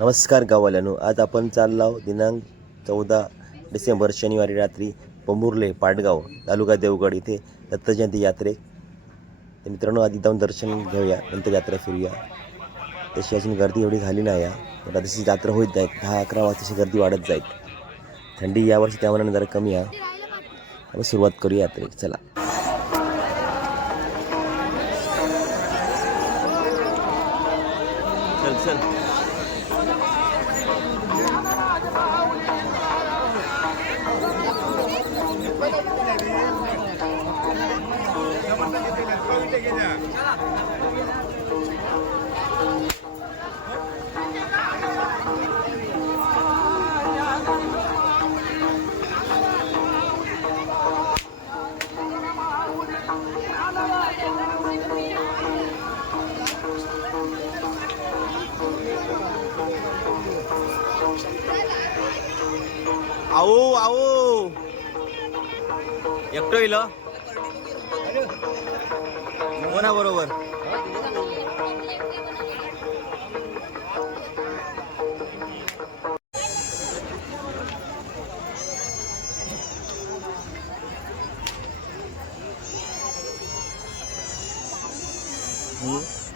नमस्कार गावाल्यानो आज आपण चाललो आहोत दिनांक चौदा डिसेंबर शनिवारी रात्री पंबुर्ले पाटगाव तालुका देवगड इथे दत्तजयंती यात्रे. तर मित्रांनो आधी जाऊन दर्शन घेऊया नंतर यात्रा फिरूया. तशी अजून गर्दी एवढी झाली नाही या पण जशी यात्रा होत जाईल दहा अकरा वाजताची गर्दी वाढत जाईल. थंडी यावर्षी त्यामुळे जरा कमी आहे. आपण सुरुवात करूया यात्रेक चला. चल चल. आओ आओ एकटो येईल कोणा बरोबर. Mm-hmm.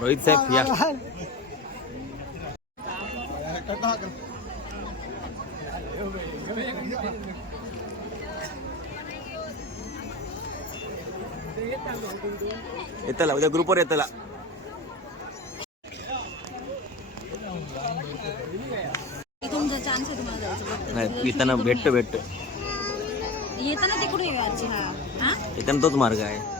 रोहित साहेब या. येतला उद्या ग्रुपवर येतला. नाही येताना भेटतो भेटतो. येताना तिकडून येताना तोच मार्ग आहे.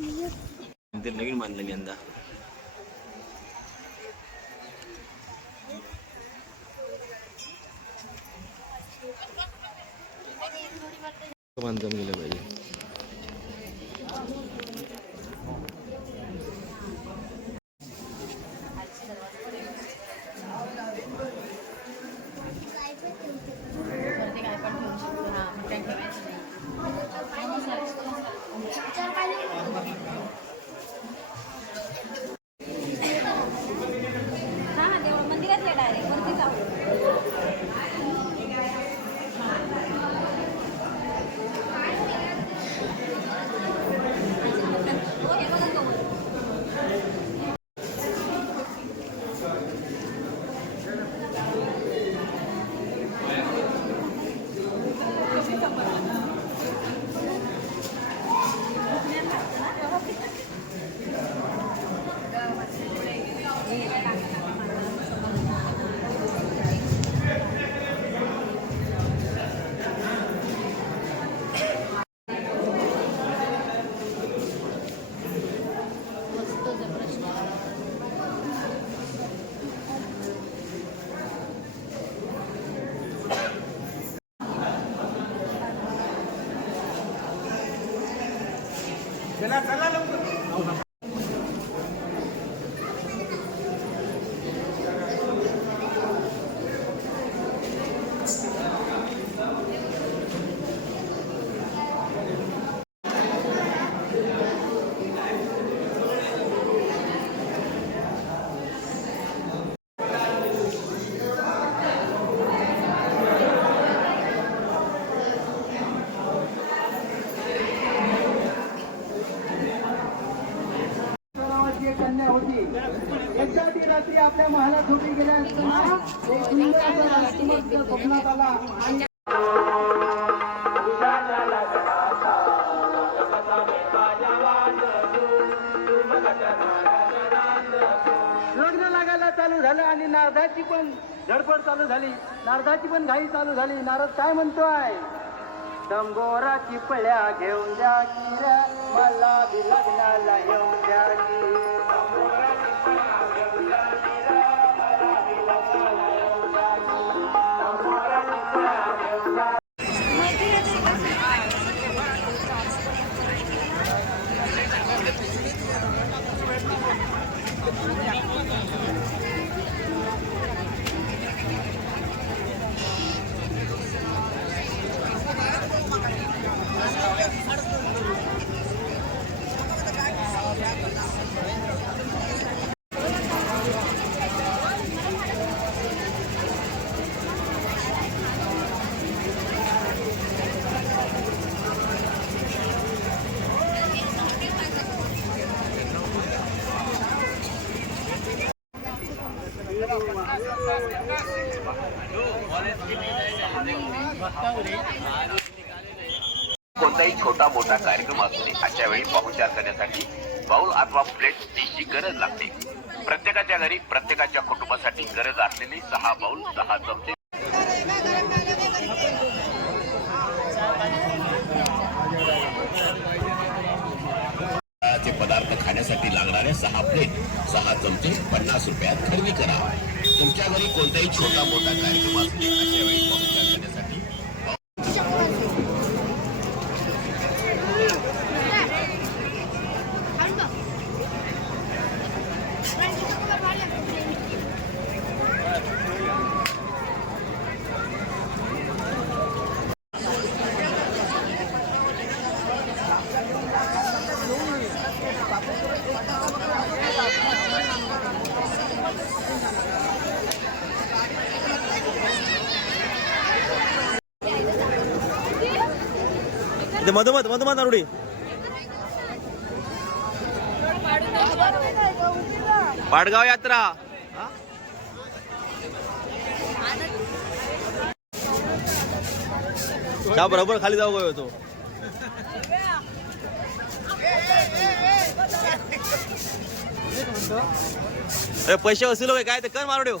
मंदिर नवीन बांधलं यंदा. बांधकाम गेलं पाहिजे. Jalan-jalan lembut. असताना लग्न लागायला चालू झालं आणि नारदाची पण धडपड चालू झाली. नारदाची पण घाई चालू झाली. नारद काय म्हणतोय? डंबोराची पळ्या घेऊन द्या की मला बी लग्नाला येऊन द्या की. कोणताही छोटा मोठा कार्यक्रम असू दे अशा वेळी पाहुणचार करण्यासाठी बाउल अथवा प्लेट डिशची गरज लागते. प्रत्येकाच्या घरी प्रत्येकाच्या कुटुंबासाठी गरज असलेली सहा बाउल सहा चमचे. पदार्थ खाण्यासाठी लागणारे सहा प्लेट सहा चमचे पन्नास रुपयात खरेदी करा. तुमच्या घरी कोणताही छोटा मोठा कार्यक्रम असू दे अशा वेळी इथे मधोमध मधोमध नारुडी पाडगाव यात्रा. त्या बरोबर खाली जाऊ गयो तो. ए, पैसे वसूल होय काय ते कर मारू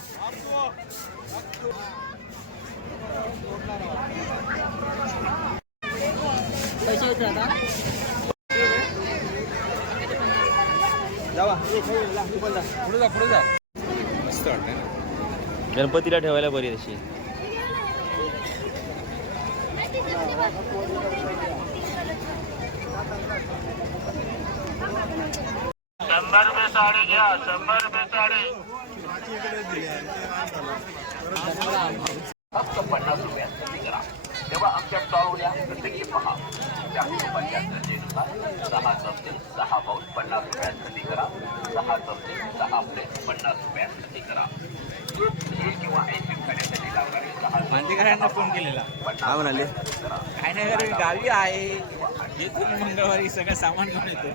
गणपतीला ठेवायला बरी तशी. शंभर रुपये साडी घ्या शंभर रुपये साडी. फक्त पन्नास रुपयात करा. तेव्हा आमच्या स्टॉल उद्या प्रत्यक्ष पहा. कुटुंबाच्या गरजेनुसार सहा सहा बाऊल पन्नास रुपयात खरेदी करा सहा चमचे सहा प्लेट पन्नास रुपयात खरेदी करा हे किंवा आईस्क्रीम खाण्यासाठी लागणारे सहा क्रांतिकाऱ्यांना फोन केलेला काय म्हणाले. काय नाही गावी आहे. येथून मंगळवारी सगळं सामान घेऊन येतो.